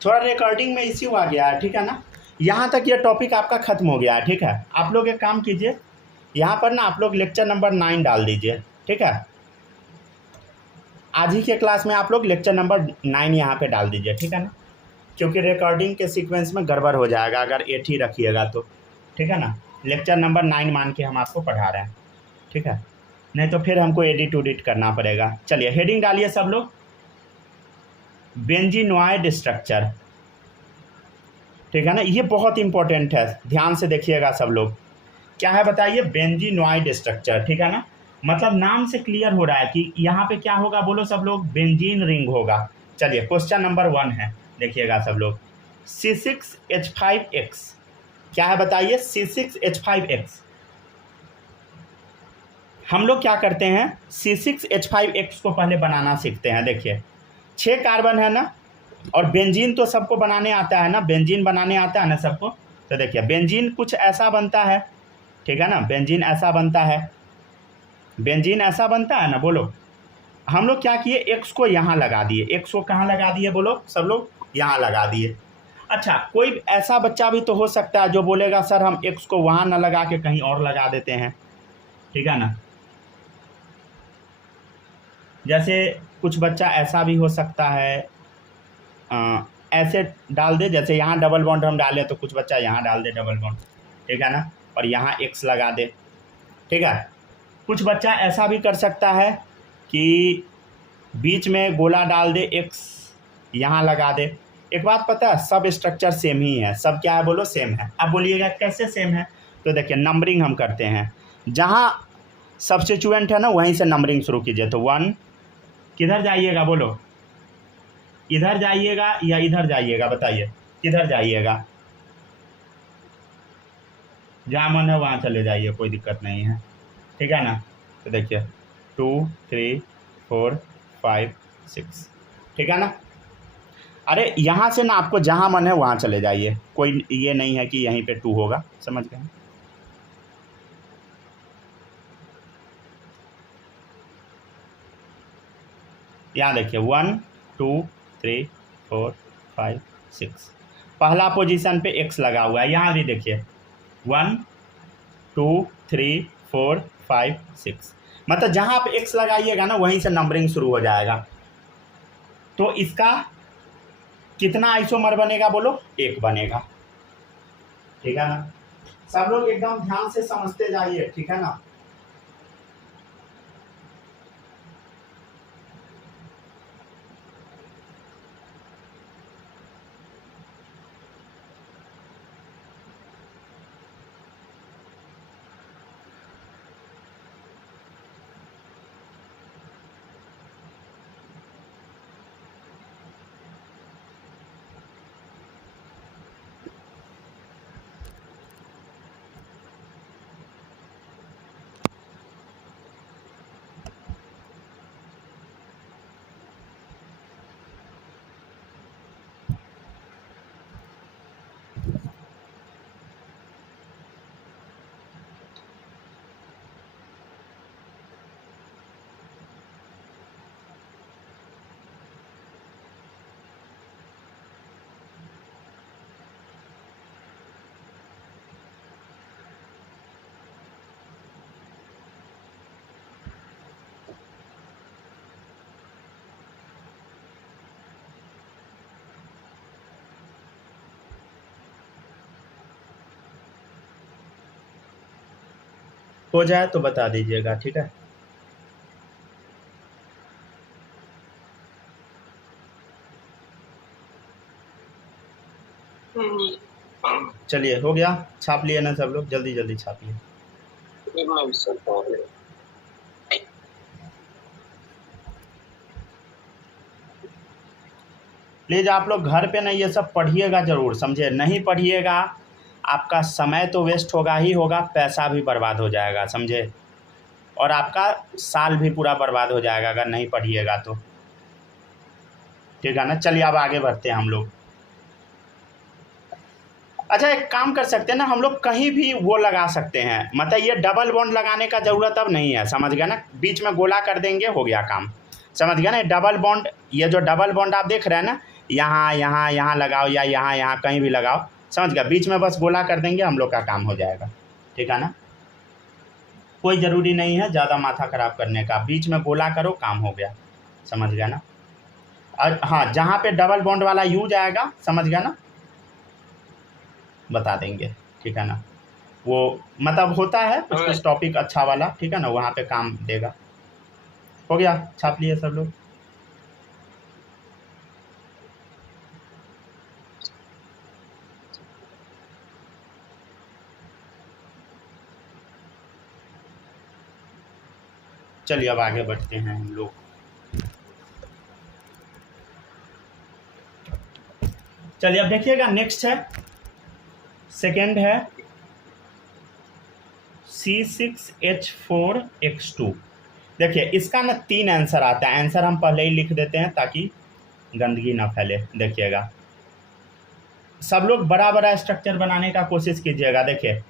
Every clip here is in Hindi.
थोड़ा रिकॉर्डिंग में इश्यू आ गया है, ठीक है ना। यहाँ तक ये टॉपिक आपका ख़त्म हो गया है, ठीक है। आप लोग एक काम कीजिए, यहाँ पर ना आप लोग लेक्चर नंबर 9 डाल दीजिए, ठीक है। आज ही के क्लास में आप लोग लेक्चर नंबर 9 यहाँ पे डाल दीजिए, ठीक है ना, क्योंकि रिकॉर्डिंग के सीक्वेंस में गड़बड़ हो जाएगा अगर 8 ही रखिएगा तो, ठीक है ना। लेक्चर नंबर 9 मान के हम आपको पढ़ा रहे हैं, ठीक है, नहीं तो फिर हमको एडिट उडिट करना पड़ेगा। चलिए हेडिंग डालिए सब लोग, बेंजीनॉइड स्ट्रक्चर, ठीक है ना। ये बहुत इंपॉर्टेंट है, ध्यान से देखिएगा सब लोग। क्या है बताइए, बेंजीनॉइड स्ट्रक्चर, ठीक है ना। मतलब नाम से क्लियर हो रहा है कि यहाँ पे क्या होगा, बोलो सब लोग, बेंजीन रिंग होगा। चलिए क्वेश्चन नंबर 1 है, देखिएगा सब लोग, C6H5X। क्या है बताइए, C6H5X। हम लोग क्या करते हैं, C6H5X को पहले बनाना सीखते हैं। देखिए 6 कार्बन है ना, और बेंजीन तो सबको बनाने आता है ना, बेंजीन बनाने आता है ना सबको। तो देखिए बेंजीन कुछ ऐसा बनता है, ठीक है ना, बेंजीन ऐसा बनता है, बेंजीन ऐसा बनता है ना, बोलो। हम लोग क्या किए, एक्स को यहाँ लगा दिए, एक्स को कहाँ लगा दिए, बोलो सब लोग, यहाँ लगा दिए। अच्छा, कोई ऐसा बच्चा भी तो हो सकता है जो बोलेगा सर हम एक्स को वहाँ ना लगा के कहीं और लगा देते हैं, ठीक है ना। जैसे कुछ बच्चा ऐसा भी हो सकता है, ऐसे डाल दे, जैसे यहाँ डबल बॉन्ड हम डालें तो कुछ बच्चा यहाँ डाल दे डबल बॉन्ड, ठीक है ना, और यहाँ एक्स लगा दे, ठीक है। कुछ बच्चा ऐसा भी कर सकता है कि बीच में गोला डाल दे, एक्स यहाँ लगा दे। एक बात पता है, सब स्ट्रक्चर सेम ही है, सब क्या है बोलो, सेम है। अब बोलिएगा कैसे सेम है, तो देखिए नंबरिंग हम करते हैं, जहाँ सब्स्टिट्यूएंट है ना वहीं से नंबरिंग शुरू कीजिए। तो 1, किधर जाइएगा बोलो, इधर जाइएगा या इधर जाइएगा, बताइए किधर जाइएगा, जहाँ मन है वहाँ चले जाइए, कोई दिक्कत नहीं है, ठीक है ना। तो देखिए 2 3 4 5 6, ठीक है ना। अरे यहाँ से ना आपको जहाँ मन है वहाँ चले जाइए, कोई ये नहीं है कि यहीं पे 2 होगा, समझ गए। यहाँ देखिए 1 2 3 4 5 6, पहला पोजीशन पे x लगा हुआ है। यहाँ भी देखिए 1 2 3 4 5 6, मतलब जहाँ पे x लगाइएगा ना वहीं से नंबरिंग शुरू हो जाएगा। तो इसका कितना आइसोमर बनेगा बोलो, 1 बनेगा, ठीक है ना। सब लोग एकदम ध्यान से समझते जाइए, ठीक है ना। हो जाए तो बता दीजिएगा, ठीक है। चलिए हो गया, छाप लिए ना सब लोग, जल्दी जल्दी छापिए। प्लीज़ आप लोग घर पे ना ये सब पढ़िएगा ज़रूर, समझे। नहीं पढ़िएगा आपका समय तो वेस्ट होगा ही होगा, पैसा भी बर्बाद हो जाएगा, समझे, और आपका साल भी पूरा बर्बाद हो जाएगा अगर नहीं पढ़िएगा तो, ठीक है ना। चलिए अब आगे बढ़ते हैं हम लोग। अच्छा एक काम कर सकते हैं ना, हम लोग कहीं भी वो लगा सकते हैं, मतलब ये डबल बॉन्ड लगाने का ज़रूरत अब नहीं है, समझ गया ना। बीच में गोला कर देंगे, हो गया काम, समझ गया ना। डबल बॉन्ड, ये जो डबल बॉन्ड आप देख रहे हैं ना, यहाँ यहाँ यहाँ लगाओ या यहाँ यहाँ कहीं भी लगाओ, समझ गया। बीच में बस गोला कर देंगे, हम लोग का काम हो जाएगा, ठीक है ना। कोई ज़रूरी नहीं है ज़्यादा माथा ख़राब करने का, बीच में गोला करो, काम हो गया, समझ गया ना। और हाँ, जहाँ पे डबल बॉन्ड वाला यूज आएगा, समझ गया ना, बता देंगे, ठीक है ना। वो मतलब होता है कुछ कुछ टॉपिक अच्छा वाला, ठीक है ना, वहाँ पे काम देगा। हो गया, छाप लिए सब लोग। चलिए अब आगे बढ़ते हैं हम लोग। चलिए अब देखिएगा, नेक्स्ट है, सेकेंड है C6H4X2। देखिए इसका ना 3 आंसर आता है, आंसर हम पहले ही लिख देते हैं ताकि गंदगी ना फैले। देखिएगा सब लोग बड़ा बड़ा स्ट्रक्चर बनाने का कोशिश कीजिएगा। देखिए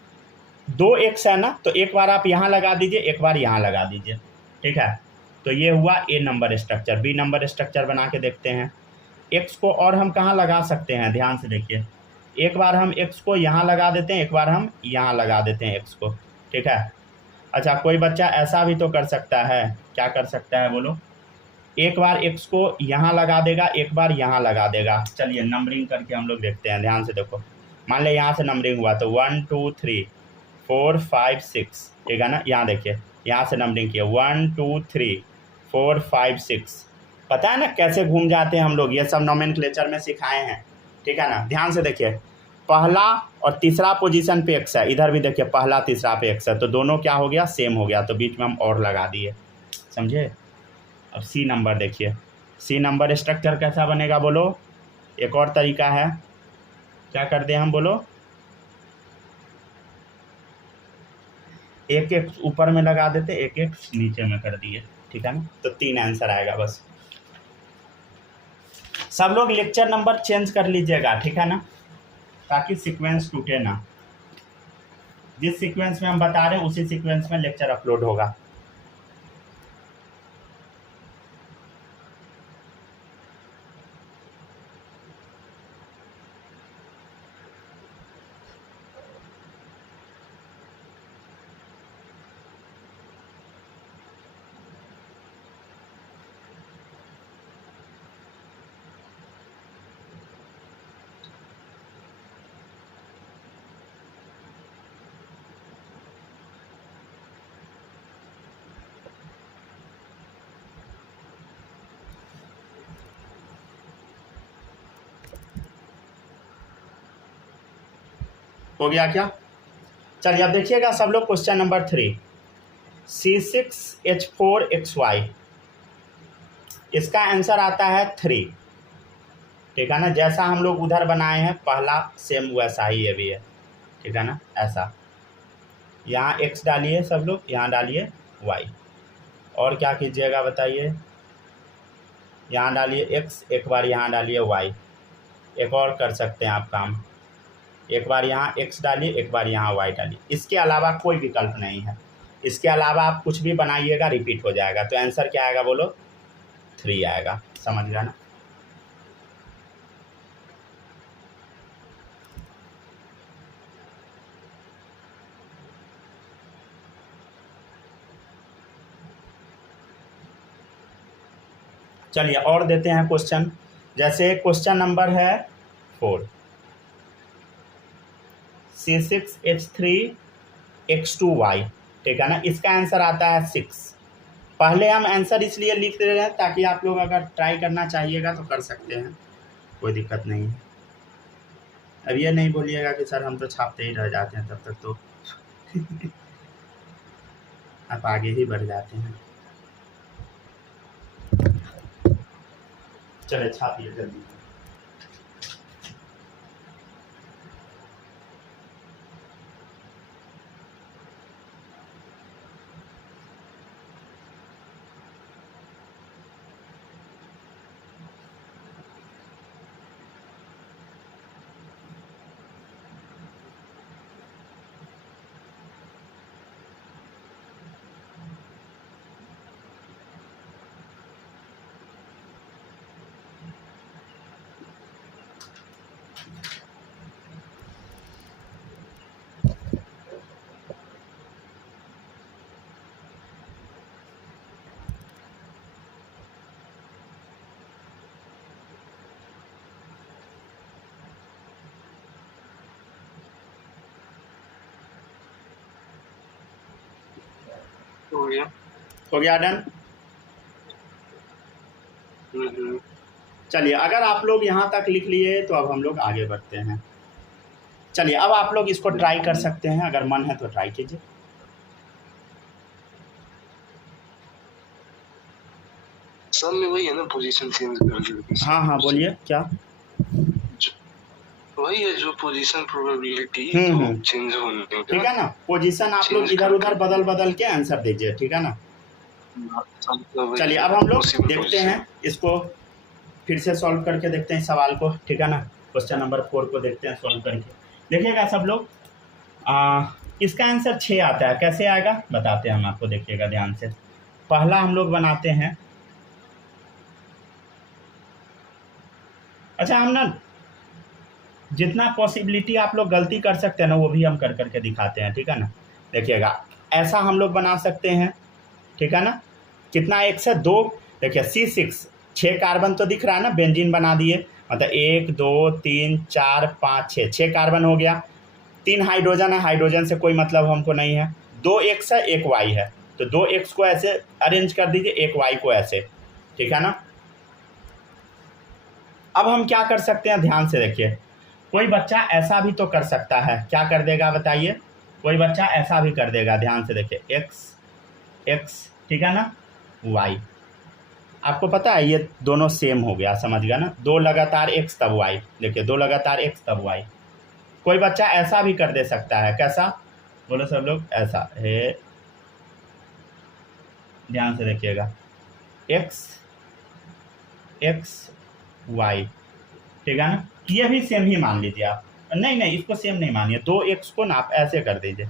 2 एक्स है ना, तो एक बार आप यहाँ लगा दीजिए, एक बार यहाँ लगा दीजिए, ठीक है। तो ये हुआ A number structure. B number structure बना के देखते हैं। एक्स को और हम कहाँ लगा सकते हैं, ध्यान से देखिए। एक बार हम एक्स को यहाँ लगा देते हैं, एक बार हम यहाँ लगा देते हैं एक्स को, ठीक है। अच्छा, कोई बच्चा ऐसा भी तो कर सकता है, क्या कर सकता है बोलो, एक बार एक्स को यहाँ लगा देगा, एक बार यहाँ लगा देगा। चलिए नंबरिंग करके हम लोग देखते हैं, ध्यान से देखो। मान लिया यहाँ से नंबरिंग हुआ तो 1 2 3 4 5 6, ठीक है ना। यहाँ देखिए, यहाँ से नंबरिंग किया 1 2 3 4 5 6। पता है ना कैसे घूम जाते हैं हम लोग, ये सब नोमेनक्लेचर में सिखाए हैं, ठीक है ना। ध्यान से देखिए, पहला और तीसरा पोजीशन पे एक्स है, इधर भी देखिए पहला तीसरा पे एक्स है, तो दोनों क्या हो गया, सेम हो गया, तो बीच में हम और लगा दिए, समझे। अब सी नंबर देखिए, सी नंबर स्ट्रक्चर कैसा बनेगा बोलो। एक और तरीका है, क्या कर दें हम बोलो, एक एक ऊपर में लगा देते, एक एक नीचे में कर दिए, ठीक है ना। तो 3 आंसर आएगा बस। सब लोग लेक्चर नंबर चेंज कर लीजिएगा, ठीक है ना, ताकि सीक्वेंस टूटे ना। जिस सीक्वेंस में हम बता रहे हैं उसी सीक्वेंस में लेक्चर अपलोड होगा। हो गया क्या। चलिए अब देखिएगा सब लोग, क्वेश्चन नंबर 3, C6H4XY, इसका आंसर आता है 3, ठीक है ना। जैसा हम लोग उधर बनाए हैं पहला, सेम वैसा ही ये भी है, ठीक है ना। ऐसा यहाँ x डालिए सब लोग, यहाँ डालिए y, और क्या कीजिएगा बताइए, यहाँ डालिए x, एक बार यहाँ डालिए y। एक और कर सकते हैं आप काम, एक बार यहाँ x डालिए, एक बार यहाँ y डालिए। इसके अलावा कोई विकल्प नहीं है, इसके अलावा आप कुछ भी बनाइएगा रिपीट हो जाएगा। तो आंसर क्या आएगा बोलो, 3 आएगा, समझ गया ना। चलिए और देते हैं क्वेश्चन, जैसे क्वेश्चन नंबर है 4, C6H3X2Y, ठीक है ना। इसका आंसर आता है 6। पहले हम आंसर इसलिए लिख दे रहे हैं ताकि आप लोग अगर ट्राई करना चाहिएगा तो कर सकते हैं, कोई दिक्कत नहीं है। अब ये नहीं बोलिएगा कि सर हम तो छापते ही रह जाते हैं, तब तक तो आप आगे ही बढ़ जाते हैं। चले छापिए जल्दी। हो गया डन। चलिए, अगर आप लोग यहाँ तक लिख लिए तो अब हम लोग आगे बढ़ते हैं। चलिए, अब आप लोग इसको ट्राई कर सकते हैं, अगर मन है तो ट्राई कीजिए। सब में वही है ना, पोजीशन चेंज कर। हाँ बोलिए क्या। वही है जो पोजीशन प्रोबेबिलिटी चेंज होने का, ठीक है ना। पोजीशन आप लोग इधर उधर बदल के आंसर दीजिए, ठीक है ना। चलिए, अब हम लोग देखते हैं इसको, फिर से सॉल्व करके देखते हैं सवाल को, ठीक है ना। क्वेश्चन नंबर 4 को देखते हैं सॉल्व करके। देखिएगा सब लोग, इसका आंसर 6 आता है। कैसे आएगा बताते हैं हम आपको, देखिएगा ध्यान से। पहला हम लोग बनाते हैं, अच्छा हम ना जितना पॉसिबिलिटी आप लोग गलती कर सकते हैं ना, वो भी हम कर करके दिखाते हैं, ठीक है ना। देखिएगा, ऐसा हम लोग बना सकते हैं, ठीक है ना। कितना, 1 से 2, देखिए C6, 6 कार्बन तो दिख रहा है ना, बेंजीन बना दिए, मतलब 1 2 3 4 5 6 कार्बन हो गया। 3 हाइड्रोजन है, हाइड्रोजन से कोई मतलब हमको नहीं है। 2 X है, 1 Y है, तो 2 X को ऐसे अरेंज कर दीजिए, 1 Y को ऐसे, ठीक है ना। अब हम क्या कर सकते हैं, ध्यान से देखिए। कोई बच्चा ऐसा भी तो कर सकता है, क्या कर देगा बताइए। कोई बच्चा ऐसा भी कर देगा, ध्यान से देखिए, X, ठीक है ना, Y। आपको पता है ये दोनों सेम हो गया, समझ गया ना। 2 लगातार X तब Y, देखिए 2 लगातार X तब Y। कोई बच्चा ऐसा भी कर दे सकता है, कैसा बोलो सब लोग, ऐसा है, ध्यान से देखिएगा, X Y, ठीक है ना। ये भी सेम ही मान लीजिए आप, नहीं इसको सेम नहीं मानिए, 2 X को ना आप ऐसे कर दीजिए,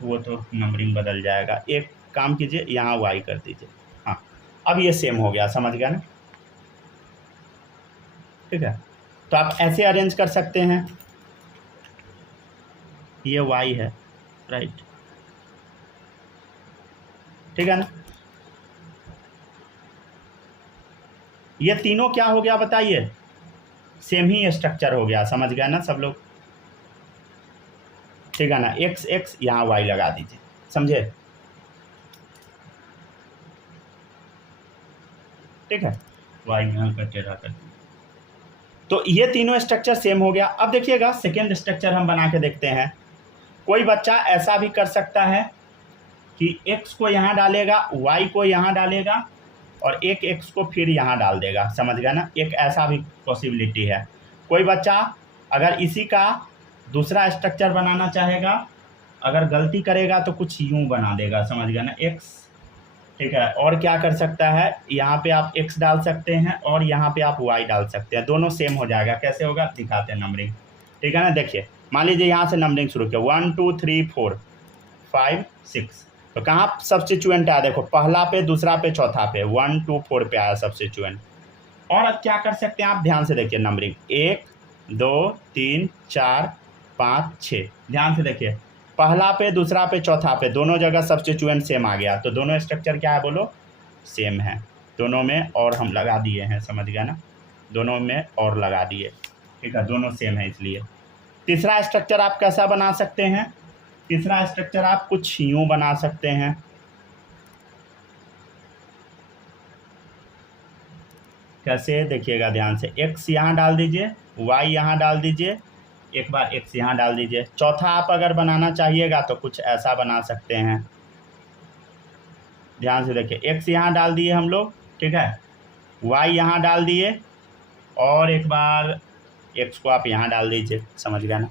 वो तो नंबरिंग बदल जाएगा। एक काम कीजिए, यहाँ Y कर दीजिए, हाँ अब ये सेम हो गया, समझ गया ना, ठीक है। तो आप ऐसे अरेंज कर सकते हैं, ये Y है, राइट, ठीक है ना। ये तीनों क्या हो गया बताइए, सेम ही स्ट्रक्चर हो गया, समझ गया ना सब लोग, ठीक है ना। X यहाँ Y लगा दीजिए, समझे, ठीक है, Y यहाँ करके रखा। तो ये तीनों स्ट्रक्चर सेम हो गया। अब देखिएगा सेकेंड स्ट्रक्चर हम बना के देखते हैं। कोई बच्चा ऐसा भी कर सकता है कि X को यहाँ डालेगा, Y को यहाँ डालेगा, और एक X को फिर यहाँ डाल देगा, समझ गया ना। एक ऐसा भी पॉसिबिलिटी है। कोई बच्चा अगर इसी का दूसरा स्ट्रक्चर बनाना चाहेगा, अगर गलती करेगा तो कुछ यूँ बना देगा, समझ गया ना, X, ठीक है। और क्या कर सकता है, यहाँ पे आप X डाल सकते हैं और यहाँ पे आप Y डाल सकते हैं, दोनों सेम हो जाएगा। कैसे होगा दिखाते हैं नंबरिंग, ठीक है ना। देखिए मान लीजिए यहाँ से नंबरिंग शुरू किया, 1 2 3 4 5 6, तो कहाँ सब्स्टिट्यूएंट आया, देखो पहला पे, दूसरा पे, चौथा पे, 1 2 4 पे आया सब्स्टिट्यूएंट। और अब क्या कर सकते हैं आप, ध्यान से देखिए नंबरिंग, 1 2 3 4 5 6, ध्यान से देखिए, पहला पे, दूसरा पे, चौथा पे, दोनों जगह सब्स्टिट्यूएंट सेम आ गया, तो दोनों स्ट्रक्चर क्या है बोलो, सेम है। दोनों में और हम लगा दिए हैं, समझ गया ना, दोनों में और लगा दिए, ठीक है, दोनों सेम है इसलिए। तीसरा स्ट्रक्चर आप कैसा बना सकते हैं, तीसरा स्ट्रक्चर आप कुछ यूँ बना सकते हैं, कैसे देखिएगा ध्यान से, X यहाँ डाल दीजिए, Y यहाँ डाल दीजिए, एक बार X यहाँ डाल दीजिए। चौथा आप अगर बनाना चाहिएगा तो कुछ ऐसा बना सकते हैं, ध्यान से देखिए, X यहाँ डाल दिए हम लोग, ठीक है, Y यहाँ डाल दिए, और एक बार X को आप यहाँ डाल दीजिए, समझ गया ना।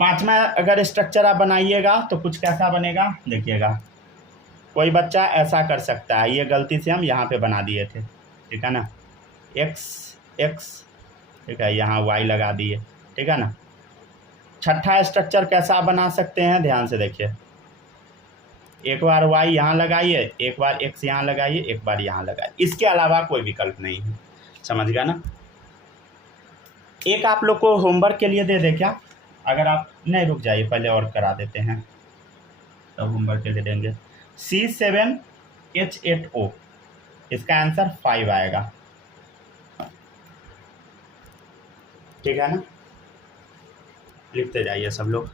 पांचवा अगर स्ट्रक्चर आप बनाइएगा तो कुछ कैसा बनेगा देखिएगा। कोई बच्चा ऐसा कर सकता है, ये गलती से हम यहाँ पे बना दिए थे, ठीक है ना, X, ठीक है, यहाँ Y लगा दिए, ठीक है ना। छठा स्ट्रक्चर कैसा बना सकते हैं, ध्यान से देखिए, एक बार Y यहाँ लगाइए, एक बार X यहाँ लगाइए, एक बार यहाँ लगाइए, इसके अलावा कोई विकल्प नहीं है, समझ गया ना। एक आप लोग को होमवर्क के लिए दे दे क्या, अगर आप नहीं, रुक जाइए पहले और करा देते हैं, तब होमवर्क के लिए देंगे। C7H8O, इसका आंसर 5 आएगा, ठीक है ना। लिखते जाइए सब लोग।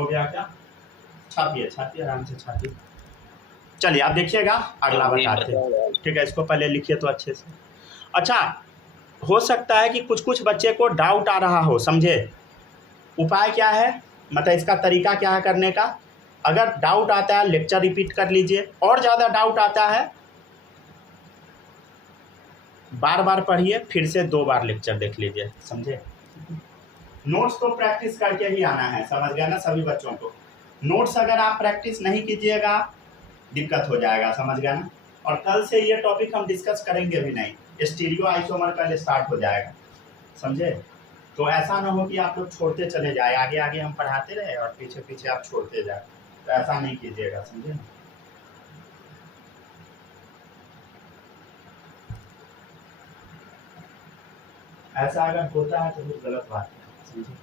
हो गया क्या? छापिए छापिए आराम से छापिए। चलिए आप देखिएगा अगला बताते हैं। ठीक है, इसको पहले लिखिए तो अच्छे से। अच्छा, हो सकता है कि कुछ कुछ बच्चे को डाउट आ रहा हो, समझे? उपाय क्या है, मतलब इसका तरीका क्या है करने का? अगर डाउट आता है लेक्चर रिपीट कर लीजिए, और ज़्यादा डाउट आता है बार बार पढ़िए, फिर से 2 बार लेक्चर देख लीजिए, समझे? नोट्स तो प्रैक्टिस करके ही आना है, समझ गया ना सभी बच्चों को? नोट्स अगर आप प्रैक्टिस नहीं कीजिएगा दिक्कत हो जाएगा, समझ गया ना? और कल से ये टॉपिक हम डिस्कस करेंगे भी नहीं, स्टीरियो आइसोमर कल स्टार्ट हो जाएगा, समझे? तो ऐसा ना हो कि आप लोग छोड़ते चले जाए, आगे आगे हम पढ़ाते रहे और पीछे पीछे आप छोड़ते जाए, तो ऐसा नहीं कीजिएगा, समझे ना? ऐसा अगर होता है तो बहुत गलत बात है, समझे?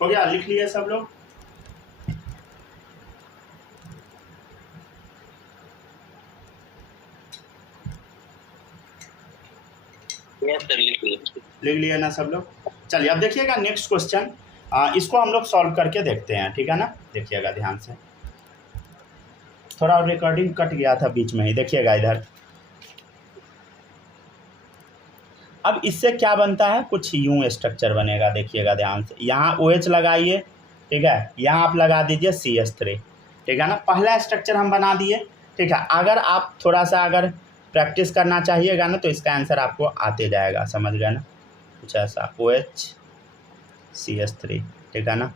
हो गया, लिख लिए सब लोग? लिख लिए ना सब लोग? चलिए अब देखिएगा नेक्स्ट क्वेश्चन, इसको हम लोग सॉल्व करके देखते हैं, ठीक है ना? देखिएगा ध्यान से, थोड़ा रिकॉर्डिंग कट गया था बीच में ही, देखिएगा इधर। अब इससे क्या बनता है, कुछ यूं स्ट्रक्चर बनेगा, देखिएगा ध्यान से। यहाँ OH लगाइए, ठीक है, यहाँ आप लगा दीजिए CH3, ठीक है ना? पहला स्ट्रक्चर हम बना दिए, ठीक है। अगर आप थोड़ा सा अगर प्रैक्टिस करना चाहिएगा ना तो इसका आंसर आपको आते जाएगा, समझ गए ना? कुछ ऐसा OH CH3, ठीक है ना?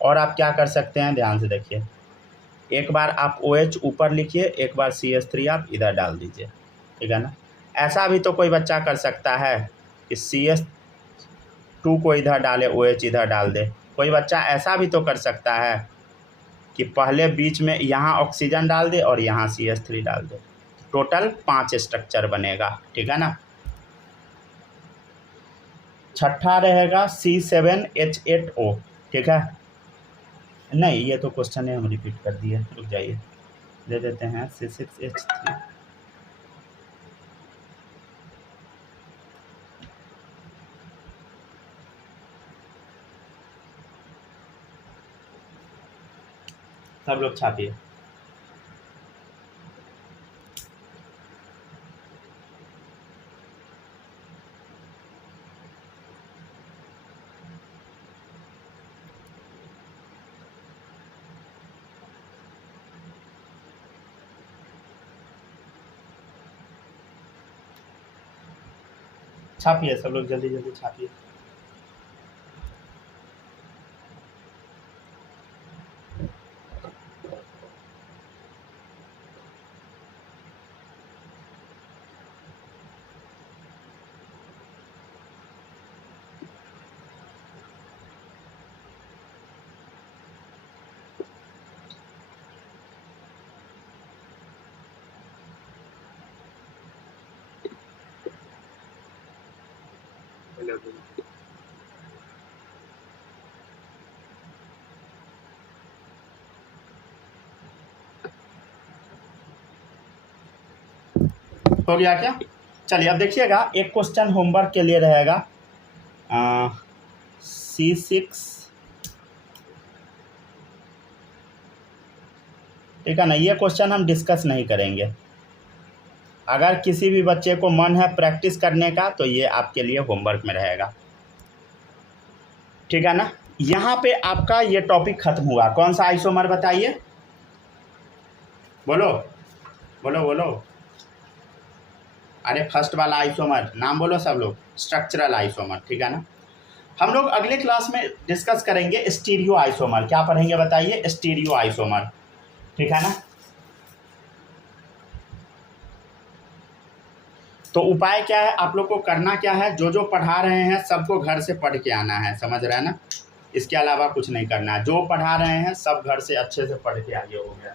और आप क्या कर सकते हैं, ध्यान से देखिए, एक बार आप OH ऊपर लिखिए, एक बार CH3 आप इधर डाल दीजिए, ठीक है ना? ऐसा भी तो कोई बच्चा कर सकता है कि CH2 को इधर डाले, OH इधर डाल दे। कोई बच्चा ऐसा भी तो कर सकता है कि पहले बीच में यहाँ ऑक्सीजन डाल दे और यहाँ CH3 डाल दे। टोटल 5 स्ट्रक्चर बनेगा, ठीक है ना? छठा रहेगा C7H8O, ठीक है? नहीं, ये तो क्वेश्चन है, हम रिपीट कर दिए, रुक जाइए, दे देते हैं C6H3। सब लोग छापिए। छापिए सब लोग, जल्दी जल्दी छापिए। हो गया क्या? चलिए अब देखिएगा, एक क्वेश्चन होमवर्क के लिए रहेगा, C6, ठीक है ना? ये क्वेश्चन हम डिस्कस नहीं करेंगे। अगर किसी भी बच्चे को मन है प्रैक्टिस करने का तो ये आपके लिए होमवर्क में रहेगा, ठीक है ना? यहाँ पे आपका ये टॉपिक खत्म हुआ। कौन सा आइसोमर बताइए, बोलो बोलो बोलो। अरे फर्स्ट वाला आइसोमर नाम बोलो सब लोग, स्ट्रक्चरल आइसोमर, ठीक है ना? हम लोग अगले क्लास में डिस्कस करेंगे स्टीरियो आइसोमर। क्या पढ़ेंगे बताइए? स्टीरियो आइसोमर, ठीक है ना? तो उपाय क्या है, आप लोग को करना क्या है, जो जो पढ़ा रहे हैं सबको घर से पढ़ के आना है, समझ रहे हैं ना? इसके अलावा कुछ नहीं करना है। जो पढ़ा रहे हैं सब घर से अच्छे से पढ़ के आगे, हो गया।